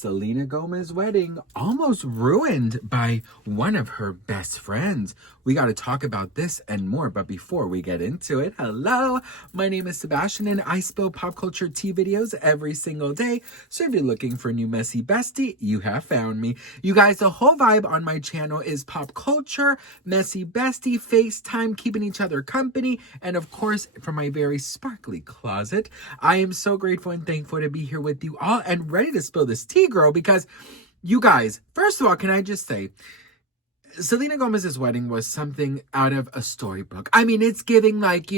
Selena Gomez's wedding almost ruined by one of her best friends. We got to talk about this and more, but before we get into it, hello, my name is Sebastian and I spill pop culture tea videos every single day. So if you're looking for a new messy bestie, you have found me. You guys, the whole vibe on my channel is pop culture, messy bestie, FaceTime, keeping each other company, and of course, from my very sparkly closet, I am so grateful and thankful to be here with you all and ready to spill this tea, girl, because you guys, first of all, can I just say, Selena Gomez's wedding was something out of a storybook. I mean, it's giving like,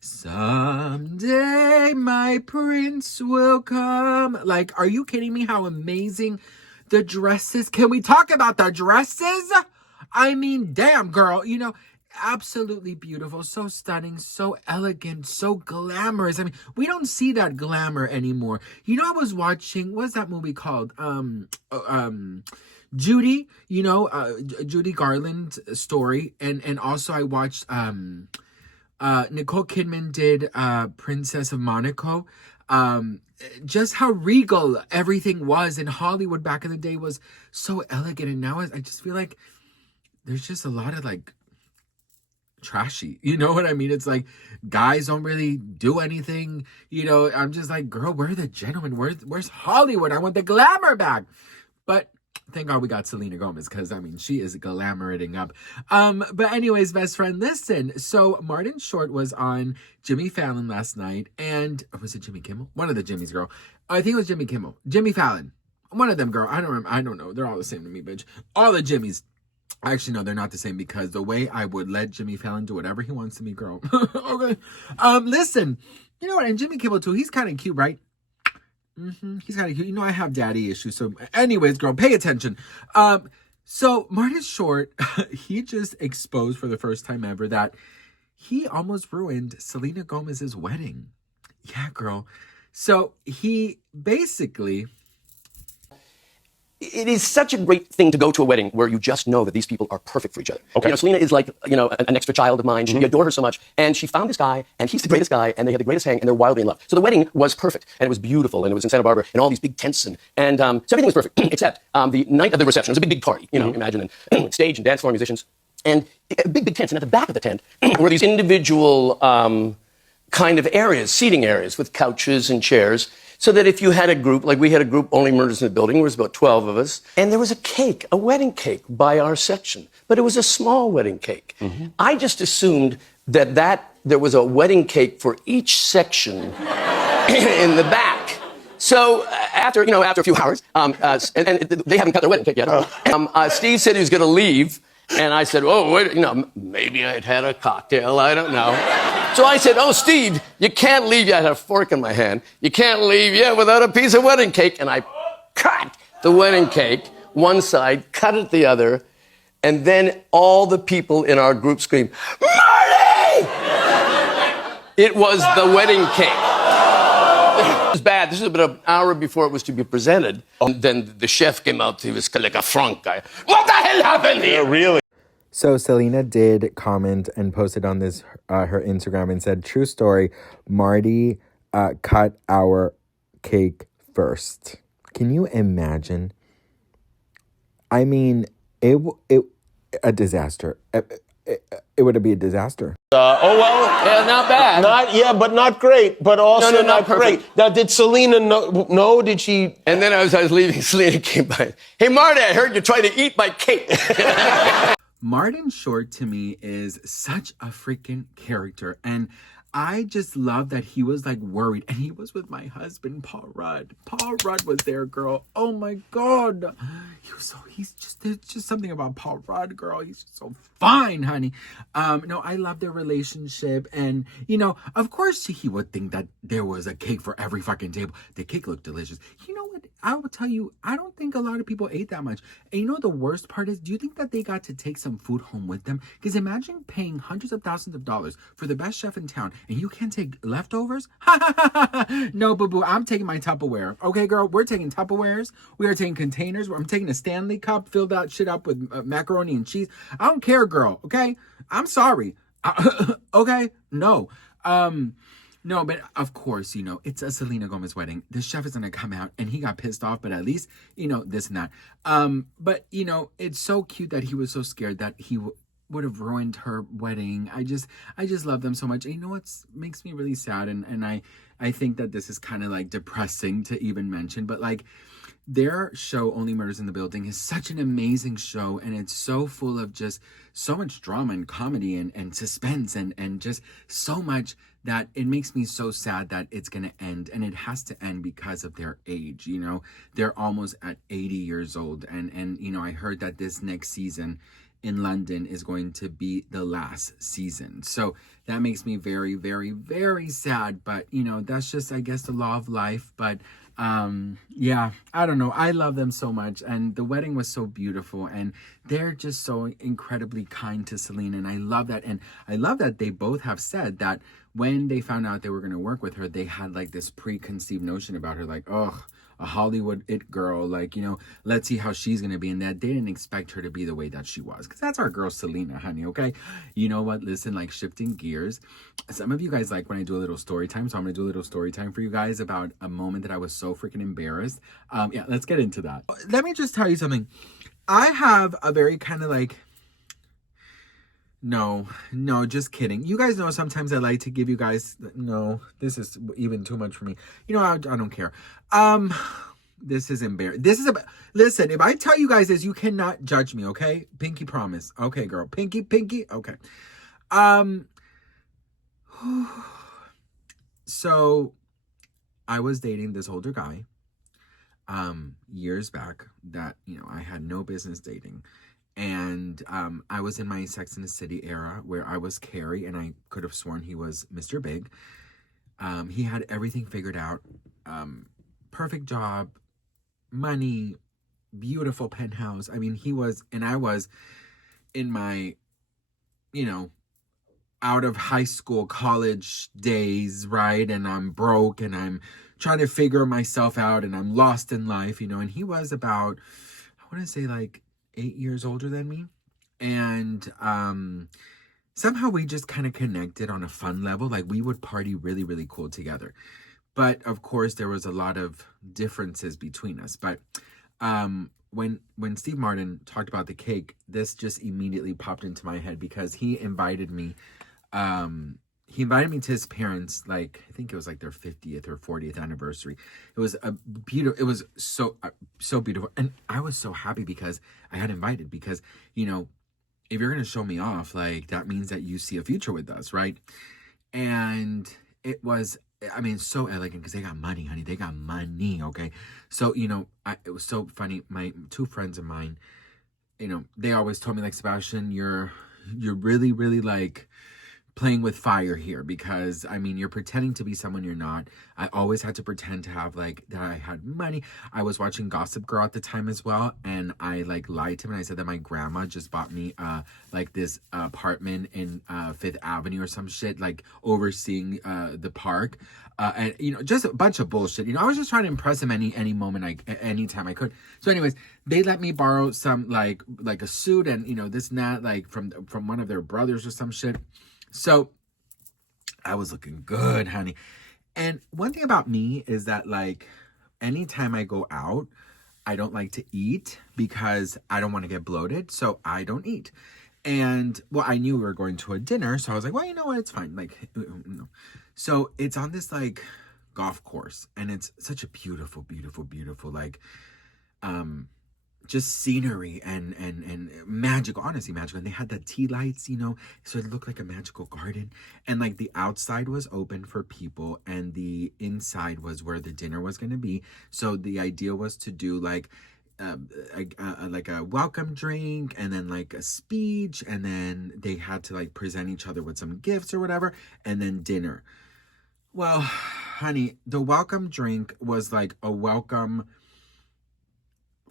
someday my prince will come. Like, are you kidding me? How amazing the dresses. Can we talk about the dresses? I mean, damn, girl, absolutely beautiful, so stunning, so elegant, so glamorous. I mean, we don't see that glamour anymore. I was watching, what's that movie called? Judy, Judy Garland's story. And also I watched, Nicole Kidman did, Princess of Monaco. Just how regal everything was in Hollywood back in the day was so elegant. And now I just feel like there's just a lot of like trashy, you know what I mean? It's like guys don't really do anything, I'm just like, girl, where are the gentlemen? Where's Hollywood? I want the glamour back. But thank God we got Selena Gomez, because I mean, she is glamourating up. But anyways, best friend, listen. So Martin Short was on Jimmy Fallon last night, and was it Jimmy Kimmel? One of the Jimmys, girl. I think it was Jimmy Kimmel. Jimmy Fallon. One of them, girl. I don't remember. I don't know. They're all the same to me, bitch. All the Jimmys. Actually, no, they're not the same, because the way I would let Jimmy Fallon do whatever he wants to me, girl. Okay. Listen, you know what? And Jimmy Kimmel too. He's kind of cute, right? He's kind of cute. I have daddy issues. So anyways, girl, pay attention. So Martin Short, he just exposed for the first time ever that he almost ruined Selena Gomez's wedding. Yeah, girl. So he basically... It is such a great thing to go to a wedding where you just know that these people are perfect for each other. Okay. Selena is like, an extra child of mine. We adore her so much. And she found this guy, and he's the greatest guy, and they had the greatest hang, and they're wildly in love. So the wedding was perfect, and it was beautiful, and it was in Santa Barbara, and all these big tents, so everything was perfect, except the night of the reception. It was a big party, imagine, and stage and dance floor musicians, and big tents. And at the back of the tent were these individual kind of areas, seating areas with couches and chairs, so that if you had a group, like we had a group, Only Murders in the Building, there was about 12 of us, and there was a cake, a wedding cake by our section, but it was a small wedding cake. I just assumed that there was a wedding cake for each section in the back. So after a few hours, and they haven't cut their wedding cake yet, Steve said he was going to leave. And I said, oh, wait, maybe I'd had a cocktail, I don't know. So I said, oh, Steve, you can't leave yet. I had a fork in my hand. You can't leave yet without a piece of wedding cake. And I cut the wedding cake, one side, cut it the other, and then all the people in our group screamed, Marty! It was the wedding cake. It was bad. This was about an hour before it was to be presented. And then the chef came out. He was like a Frank guy. What the hell happened here? Yeah, really? So Selena did comment and posted on this her Instagram and said, true story, Marty cut our cake first. Can you imagine? I mean, a disaster. It would be a disaster. Yeah, not bad. But not great. But also No, not great. Now, did Selena know? Did she? And then as I was leaving, Selena came by. Hey, Marty, I heard you tried to eat my cake. Martin Short, to me, is such a freaking character. And I just love that he was, like, worried. And he was with my husband, Paul Rudd. Paul Rudd was there, girl. Oh, my God. There's just something about Paul Rudd, girl. He's just so fine, honey. No, I love their relationship. And, of course he would think that there was a cake for every fucking table. The cake looked delicious. You know what? I will tell you, I don't think a lot of people ate that much. And the worst part is, do you think that they got to take some food home with them? Because imagine paying hundreds of thousands of dollars for the best chef in town, and you can't take leftovers? No, boo-boo, I'm taking my Tupperware. Okay, girl, we're taking Tupperwares. We are taking containers. I'm taking a Stanley cup, fill that shit up with macaroni and cheese. I don't care, girl, okay? I'm sorry. Okay? No. No, but of course, it's a Selena Gomez wedding. The chef is gonna come out and he got pissed off, but at least, this and that. But it's so cute that he was so scared that he would have ruined her wedding. I just love them so much. And you know what makes me really sad, and I think that this is kind of like depressing to even mention, but like their show Only Murders in the Building is such an amazing show, and it's so full of just so much drama and comedy and suspense and just so much that it makes me so sad that it's going to end, and it has to end because of their age. They're almost at 80 years old, and I heard that this next season in London is going to be the last season. So that makes me very, very, very sad. But, that's just, I guess, the law of life. But yeah, I don't know. I love them so much. And the wedding was so beautiful. And they're just so incredibly kind to Selena. And I love that. And I love that they both have said that when they found out they were going to work with her, they had like this preconceived notion about her, like, oh, a Hollywood it girl, like, let's see how she's going to be. And that they didn't expect her to be the way that she was. Because that's our girl Selena, honey, okay? You know what? Listen, like, shifting gears. Some of you guys like when I do a little story time. So I'm going to do a little story time for you guys about a moment that I was so freaking embarrassed. Yeah, let's get into that. Let me just tell you something. I have a very kind of like... No, just kidding. You guys know sometimes I like to give you guys... No, this is even too much for me. I don't care. This is embarrassing. Listen, if I tell you guys this, you cannot judge me, okay? Pinky promise. Okay, girl. Pinky. Okay. So I was dating this older guy, years back that, I had no business dating. And I was in my Sex and the City era where I was Carrie, and I could have sworn he was Mr. Big. He had everything figured out. Perfect job, money, beautiful penthouse. I mean, he was, and I was in my, out of high school, college days, right? And I'm broke and I'm trying to figure myself out and I'm lost in life, and he was about, I want to say like 8 years older than me. And somehow we just kind of connected on a fun level. Like we would party really, really cool together. But of course there was a lot of differences between us. But when Steve Martin talked about the cake, this just immediately popped into my head because he invited me to his parents, like I think it was like their 50th or 40th anniversary. It was it was so beautiful, and I was so happy because I had invited, because if you're gonna show me off, like that means that you see a future with us, right? And it was, I mean, so elegant because they got money, honey. They got money, okay? So it was so funny. My two friends of mine, they always told me, like, Sebastian, you're really, really like playing with fire here, because I mean, you're pretending to be someone you're not. I always had to pretend to have like that I had money. I was watching Gossip Girl at the time as well, and I like lied to him and I said that my grandma just bought me like this apartment in Fifth Avenue or some shit, like overseeing the park, and just a bunch of bullshit. I was just trying to impress him any moment anytime I could. So anyways, they let me borrow some like a suit and this and that, like from one of their brothers or some shit. So I was looking good, honey. And one thing about me is that, like, anytime I go out, I don't like to eat because I don't want to get bloated. So I don't eat. And, well, I knew we were going to a dinner. So I was like, well, you know what? It's fine. Like, no. So it's on this, like, golf course. And it's such a beautiful, beautiful, beautiful, like, just scenery and magical, honestly magical. And they had the tea lights, so it looked like a magical garden. And like the outside was open for people and the inside was where the dinner was going to be. So the idea was to do like a welcome drink and then like a speech, and then they had to like present each other with some gifts or whatever, and then dinner. Well, honey, the welcome drink was like a welcome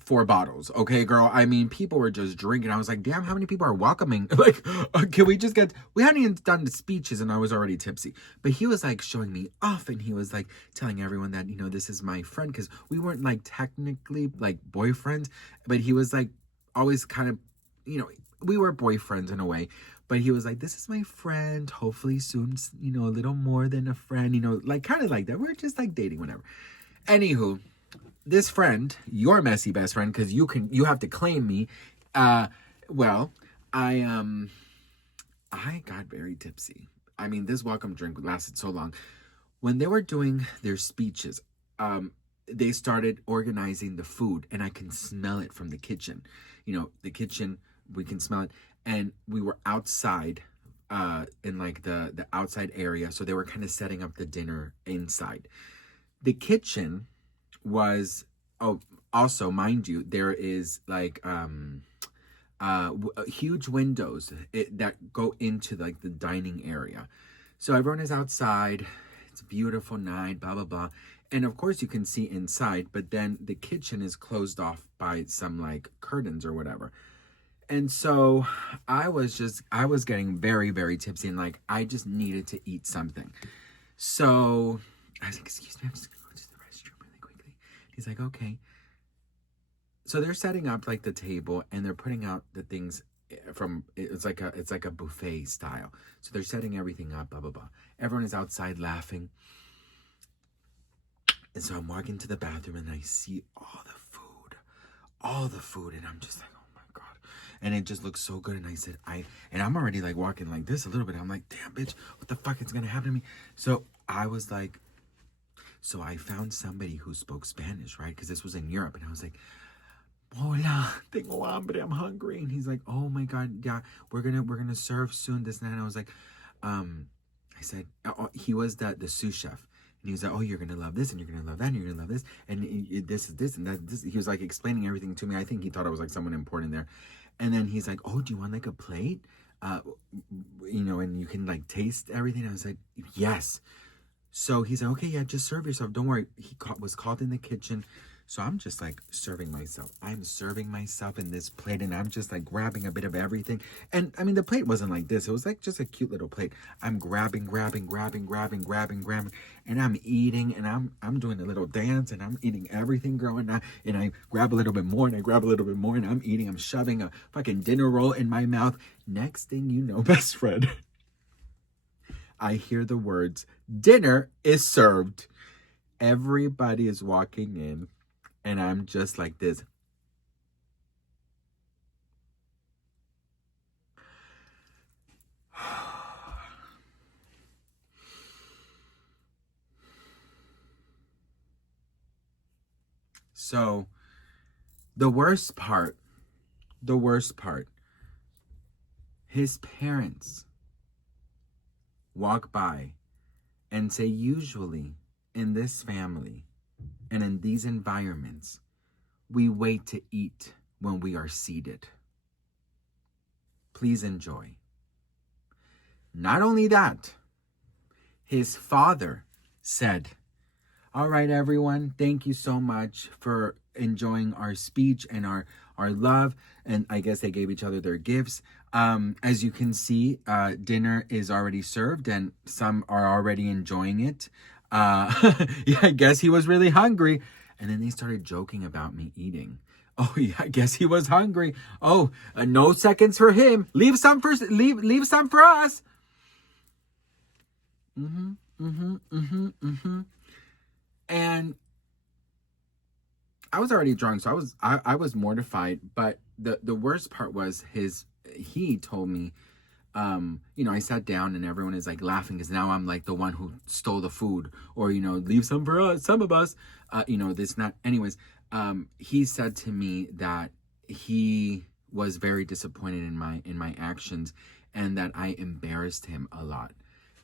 4 bottles, okay, girl? I mean, people were just drinking. I was like, damn, how many people are welcoming? Like, can we just we hadn't even done the speeches and I was already tipsy. But he was like showing me off, and he was like telling everyone that, this is my friend, because we weren't like technically like boyfriends, but he was like always kind of, we were boyfriends in a way. But he was like, this is my friend. Hopefully soon, you know, a little more than a friend, you know, like kind of like that. We're just like dating, whatever. Anywho, this friend, your messy best friend, because you have to claim me. Well, I got very tipsy. I mean, this welcome drink lasted so long. When they were doing their speeches, they started organizing the food, and I can smell it from the kitchen. You know, the kitchen, we can smell it. And we were outside, in like the outside area. So they were kind of setting up the dinner inside. The kitchen was, also, mind you, there is like, huge windows that go into like the dining area. So everyone is outside. It's a beautiful night, blah, blah, blah. And of course you can see inside, but then the kitchen is closed off by some like curtains or whatever. And so I was getting very, very tipsy, and like, I just needed to eat something. So I was like, excuse me, I'm just gonna go to the restroom really quickly. He's like, okay. So they're setting up like the table, and they're putting out the things from, it's like a buffet style. So they're setting everything up, blah, blah, blah. Everyone is outside laughing. And so I'm walking to the bathroom, and I see all the food, and I'm just like, oh my God. And it just looks so good. And I said, and I'm already like walking like this a little bit. I'm like, damn, bitch, what the fuck is going to happen to me? So I was like, so I found somebody who spoke Spanish, right? Because this was in Europe. And I was like, hola, tengo hambre, I'm hungry. And he's like, oh my God, yeah, we're gonna serve soon, this and that. And I was like, I said, he was the sous chef. And he was like, oh, you're going to love this, and you're going to love that, and you're going to love this. And this is this, and that, this. He was like explaining everything to me. I think he thought I was like someone important there. And then he's like, oh, do you want like a plate? You know, and you can like taste everything. I was like, yes. So he's like, okay, yeah, just serve yourself. Don't worry. He was called in the kitchen. So I'm just like serving myself. I'm serving myself in this plate, and I'm just like grabbing a bit of everything. And I mean, the plate wasn't like this. It was like just a cute little plate. I'm grabbing, and I'm eating, and I'm doing a little dance, and I'm eating everything, girl. And I grab a little bit more, and I grab a little bit more, and I'm eating. I'm shoving a fucking dinner roll in my mouth. Next thing you know, best friend, I hear the words, dinner is served. Everybody is walking in. And I'm just like this. So, the worst part, his parents walk by and say, usually in this family, and in these environments, we wait to eat when we are seated. Please enjoy. Not only that, his father said, all right, everyone, thank you so much for enjoying our speech and our love. And I guess they gave each other their gifts. As you can see, dinner is already served, and some are already enjoying it. Yeah, I guess he was really hungry. And then they started joking about me eating. Oh, yeah, I guess he was hungry. Oh, no seconds for him. Leave some for us. And I was already drunk, so I was mortified. But the worst part was he told me, you know, I sat down and everyone is like laughing because now I'm like the one who stole the food, or, you know, leave some for us, some of us, you know, this, not, anyways. He said to me that he was very disappointed in my actions, and that I embarrassed him a lot.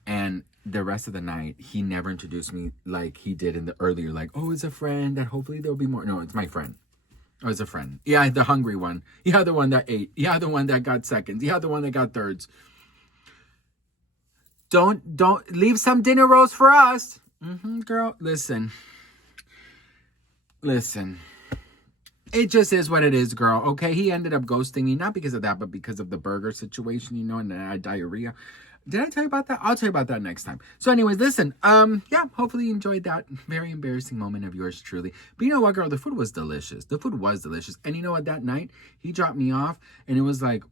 And the rest of the night, he never introduced me like he did in the earlier, like, oh, it's a friend that hopefully there'll be more. No, it's my friend. Oh, it's a friend. Yeah, the hungry one. Yeah, the one that ate. Yeah, the one that got seconds. Yeah, the one that got thirds. Don't leave some dinner rolls for us. Girl, listen. It just is what it is, girl. Okay, he ended up ghosting me, not because of that, but because of the burger situation, you know, and then I had diarrhea. Did I tell you about that? I'll tell you about that next time. So anyways, listen, yeah, hopefully you enjoyed that very embarrassing moment of yours truly. But you know what, girl? The food was delicious. And you know what? That night, he dropped me off, and it was like,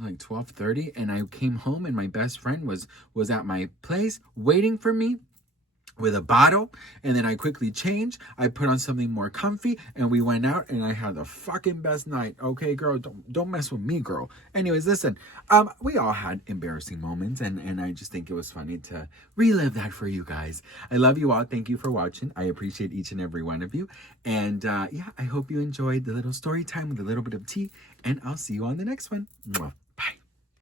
like 12:30, and I came home, and my best friend was at my place waiting for me with a bottle, and then I quickly changed. I put on something more comfy, and we went out, and I had the fucking best night. Okay, girl, don't mess with me, girl. Anyways, listen, we all had embarrassing moments, and I just think it was funny to relive that for you guys. I love you all. Thank you for watching. I appreciate each and every one of you, and yeah, I hope you enjoyed the little story time with a little bit of tea, and I'll see you on the next one. Mwah.